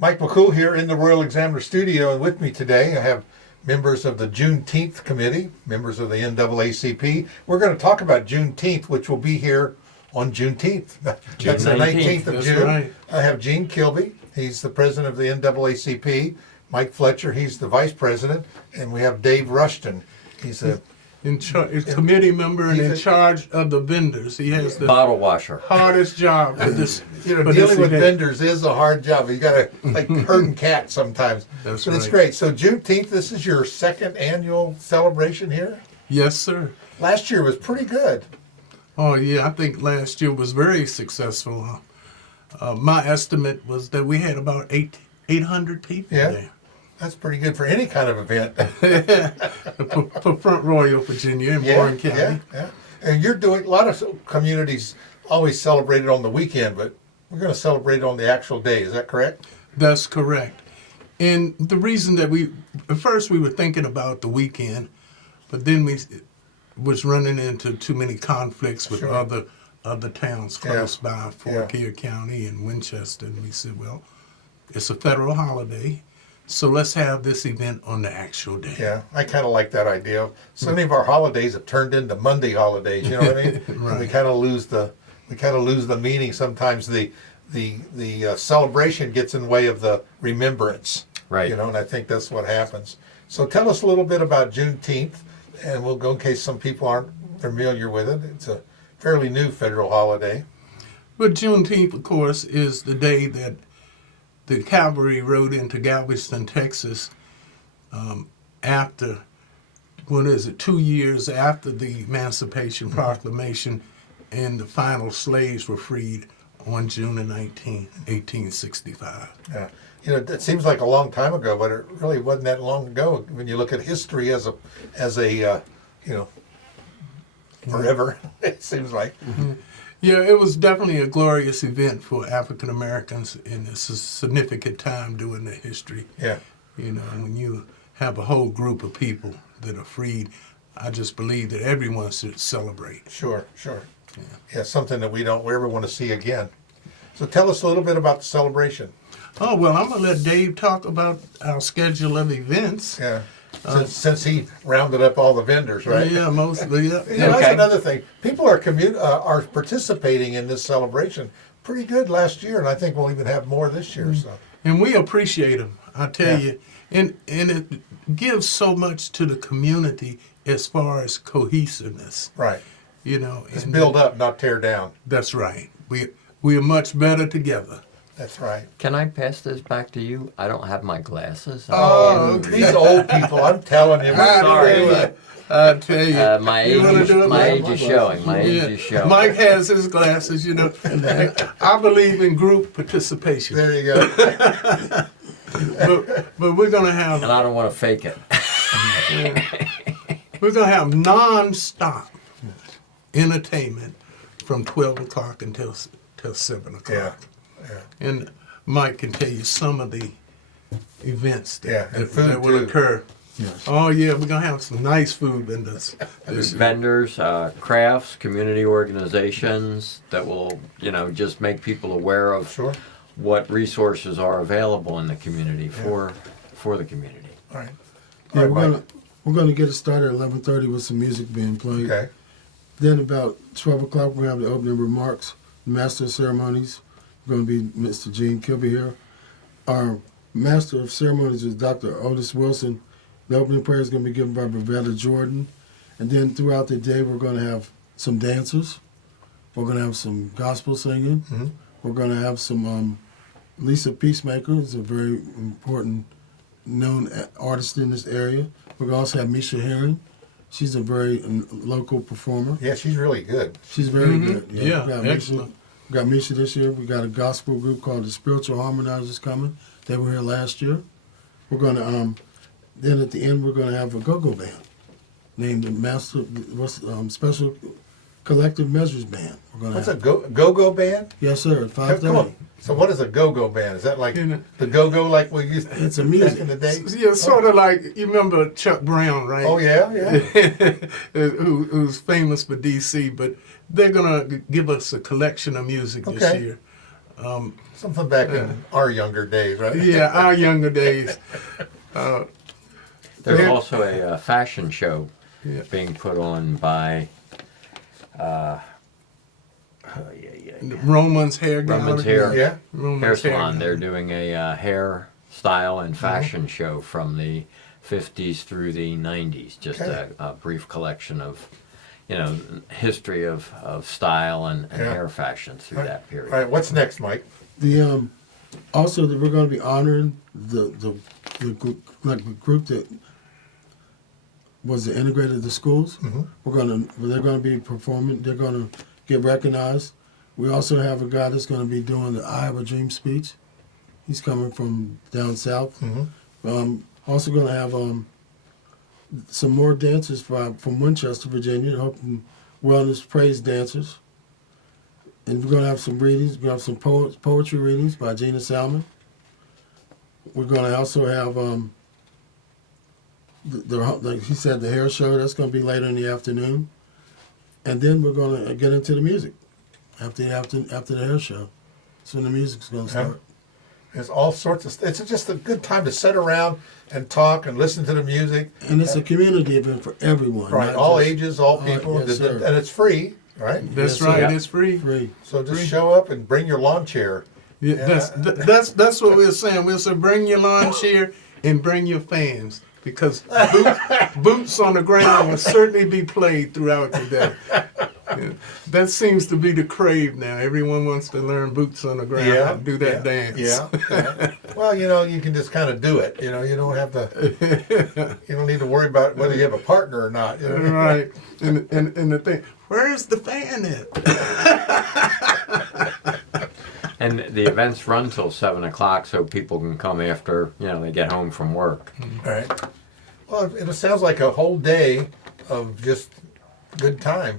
Mike McCool here in the Royal Examiner Studio, and with me today I have members of the Juneteenth Committee, members of the NAACP. We're going to talk about Juneteenth, which will be here on Juneteenth. That's the 19th of June. Right. I have Gene Kilby, he's the president of the NAACP. Mike Fletcher, he's the vice president, and we have Dave Rushton. He's a committee member and in charge of the vendors. He has the bottle washer. Hardest job for this. Dealing with vendors is a hard job. You got to like herding cats sometimes. That's but right. It's great. So Juneteenth, this is your second annual celebration here? Yes, sir. Last year was pretty good. Oh yeah, I think last year was very successful. My estimate was that we had about 800 people there. That's pretty good for any kind of event. for Front Royal, Virginia, and Warren County. Yeah. And you're doing, a lot of communities always celebrate it on the weekend, but we're going to celebrate it on the actual day. Is that correct? That's correct. And the reason that at first we were thinking about the weekend, but then we was running into too many conflicts with other towns close by, Fauquier County and Winchester. And we said, well, it's a federal holiday. So let's have this event on the actual day. Yeah, I kind of like that idea. So many of our holidays have turned into Monday holidays. You know what I mean? Right. We kind of lose the meaning. Sometimes the celebration gets in the way of the remembrance. Right. You know, and I think that's what happens. So tell us a little bit about Juneteenth, and we'll go in case some people aren't familiar with it. It's a fairly new federal holiday. But Juneteenth, of course, is the day that the cavalry rode into Galveston, Texas, after, 2 years after the Emancipation Proclamation, and the final slaves were freed on June the 19th, 1865. Yeah. You know, it seems like a long time ago, but it really wasn't that long ago when you look at history as a forever, it seems like. Mm-hmm. Yeah, it was definitely a glorious event for African Americans, and it's a significant time during the history. Yeah. You know, when you have a whole group of people that are freed, I just believe that everyone should celebrate. Sure. Yeah, something that we ever want to see again. So tell us a little bit about the celebration. Oh, well, I'm going to let Dave talk about our schedule of events. Yeah. Since he rounded up all the vendors, right? Yeah, mostly. Yeah. That's another thing. People are participating in this celebration pretty good last year, and I think we'll even have more this year. So. And we appreciate them, I tell you. And it gives so much to the community as far as cohesiveness. Right. You know, it's build up, not tear down. That's right. We are much better together. That's right. Can I pass this back to you? I don't have my glasses. These old people, I'm telling you. I'm sorry. I tell you. My age is showing. My age is showing. Mike has his glasses, you know. I believe in group participation. There you go. but we're going to have... And I don't want to fake it. We're going to have non-stop entertainment from 12 o'clock until 7 o'clock. Yeah. And Mike can tell you some of the events that will too. occur. Yes. Oh, yeah, we're going to have some nice food vendors. Vendors, crafts, community organizations that will, just make people aware of what resources are available in the community for the community. All right. Yeah, we're going to get it started at 11:30 with some music being played. Okay. Then about 12 o'clock, we're going to have the opening remarks. The Master of Ceremonies, going to be Mr. Gene Kilby here. Our Master of Ceremonies is Dr. Otis Wilson. The opening prayer is going to be given by Bravetta Jordan. And then throughout the day, we're going to have some dancers. We're going to have some gospel singing. Mm-hmm. We're going to have some Lisa Peacemaker, who's a very important known artist in this area. We're going to also have Misha Herring. She's a very local performer. Yeah, she's really good. She's very good. Yeah, excellent. We got Misha this year. We got a gospel group called the Spiritual Harmonizers coming. They were here last year. We're going to, then at the end, we're going to have a go-go band named the Special Collective Measures Band. What's a go-go band? Yes, sir, at 5:30. Come on. So what is a go-go band? Is that like the go-go like we used to it's a music. back in the day? Yeah, sort of like, you remember Chuck Brown, right? Oh, yeah. Who's famous for D.C., but they're going to give us a collection of music this year. Something back in our younger days, right? Yeah, our younger days. There's Yeah. also a fashion show Yeah. being put on by Roman's hair gallery. Roman's hair Yeah. Roman's hair salon. They're gallery. doing a hair style and fashion show from the 50s through the 90s. Just Okay. a brief collection of, history of style and Yeah. hair fashion through that period. All right, what's next, Mike? The also that we're going to be honoring the group, like the group that was the integrated the schools. They're going to be performing. They're going to get recognized. We also have a guy that's going to be doing the I Have a Dream speech. He's coming from down south. Also going to have some more dancers from Winchester, Virginia, helping wellness praise dancers. And we're going to have some readings. We're going to have some poetry readings by Gina Salmon. We're going to also have, like he said, the hair show. That's going to be later in the afternoon. And then we're going to get into the music after the hair show. So the music's going to start. There's all sorts of. It's just a good time to sit around and talk and listen to the music. And it's a community event for everyone. Right, not all just- ages, all people, yes, sir. and it's free, right? That's Yes, right. sir. It's free. Free. So just show up and bring your lawn chair. Yeah, that's what we're saying. We're saying bring your lawn chair and bring your fans because boots on the ground will certainly be played throughout the day. Yeah. That seems to be the crave now. Everyone wants to learn boots on the ground and do that dance. Yeah. Well, you can just kind of do it. You don't have to. You don't need to worry about whether you have a partner or not. Right. And the thing, where's the fan at? And the events run till 7 o'clock, so people can come after they get home from work. All right. Well, it sounds like a whole day of just good time.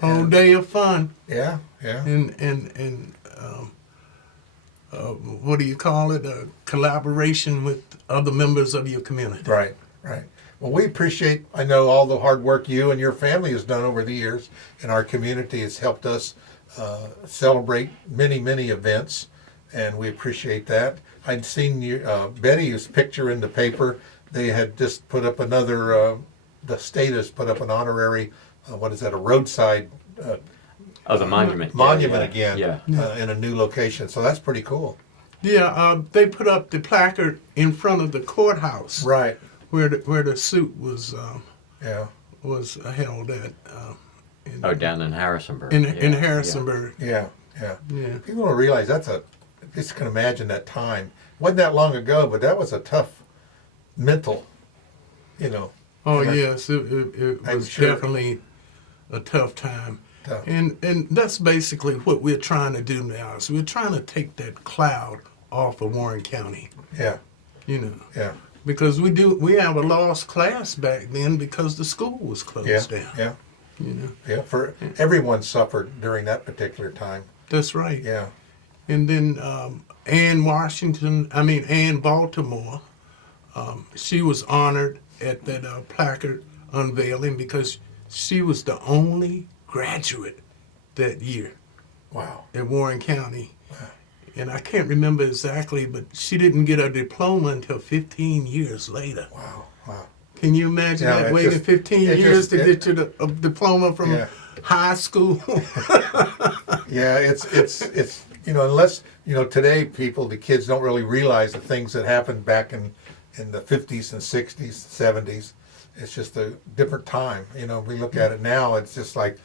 Whole day of fun. Yeah. And what do you call it? A collaboration with other members of your community. Right. Well, we appreciate, I know, all the hard work you and your family has done over the years in our community. It's helped us celebrate many, many events, and we appreciate that. I'd seen Betty's picture in the paper. They had just put up another, the state has put up an honorary, a roadside Oh, the monument. monument again Yeah. in a new location. So that's pretty cool. Yeah, they put up the placard in front of the courthouse. Right. Where the suit was Yeah. held at. Down in Harrisonburg. In Harrisonburg. Yeah. Yeah. People don't realize just can imagine that time. Wasn't that long ago, but that was a tough mental, Oh Yeah. yes, it I'm was sure. definitely a tough time. Tough. And that's basically what we're trying to do now. So we're trying to take that cloud off of Warren County. Yeah. Yeah. Because we have a lost class back then because the school was closed down. Yeah. You know. Yeah. For everyone suffered during that particular time. That's right. Yeah. And then Ann Baltimore, she was honored at that placard unveiling because she was the only graduate that year Wow. at Warren County. And I can't remember exactly, but she didn't get her diploma until 15 years later. Wow. Can you imagine Yeah, that, it waiting just- 15 it years just- to get you a diploma from Yeah. high school? Yeah. It's unless today the kids don't really realize the things that happened back in the 50s and 60s, 70s. It's just a different time. We look at it now. It's just like,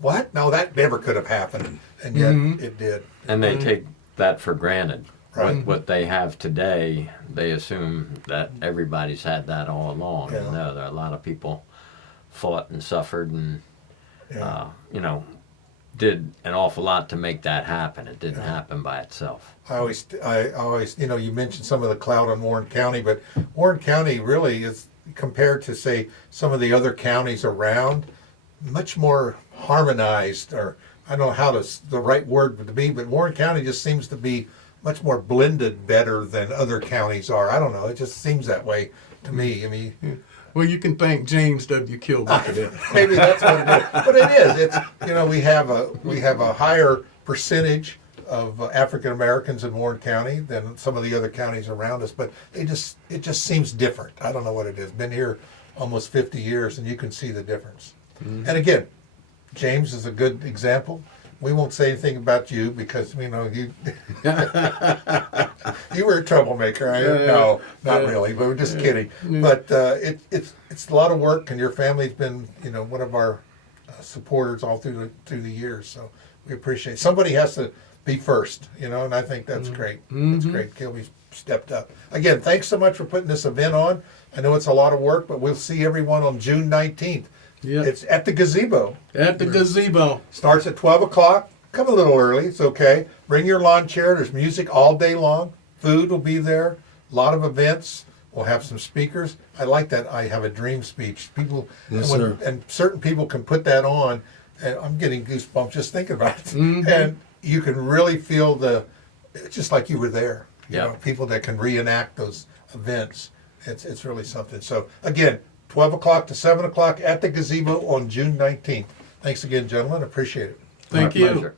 what? No, that never could have happened, and yet it did. And they take that for granted. Right. What they have today, they assume that everybody's had that all along. Yeah. And no, there are a lot of people fought and suffered and, Yeah. did an awful lot to make that happen. It didn't happen by itself. I always, you mentioned some of the cloud on Warren County, but Warren County really is, compared to, say, some of the other counties around, much more harmonized, or I don't know the right word would be, but Warren County just seems to be much more blended better than other counties are. I don't know. It just seems that way to me. I mean, Well, you can thank James W. Kilby for that. maybe that's what it is. But it is. It's we have a higher percentage of African Americans in Warren County than some of the other counties around us, but it just seems different. I don't know what it is. Been here almost 50 years, and you can see the difference. And again, James is a good example. We won't say anything about you because you you were a troublemaker. No, not really, but we're just kidding. But it's a lot of work, and your family's been one of our supporters all through the years. So we appreciate it. Somebody has to be first, and I think that's great. That's great. Gilby stepped up. Again, thanks so much for putting this event on. I know it's a lot of work, but we'll see everyone on June 19th. Yeah. It's at the gazebo. At the gazebo. Starts at 12 o'clock. Come a little early. It's okay. Bring your lawn chair. There's music all day long. Food will be there. A lot of events. We'll have some speakers. I like that I have a dream speech. People, Yes, sir. and certain people can put that on. And I'm getting goosebumps just thinking about it. And you can really feel it's just like you were there. People that can reenact those events. It's really something. So again, 12 o'clock to 7 o'clock at the gazebo on June 19th. Thanks again, gentlemen. Appreciate it. Thank My you. pleasure.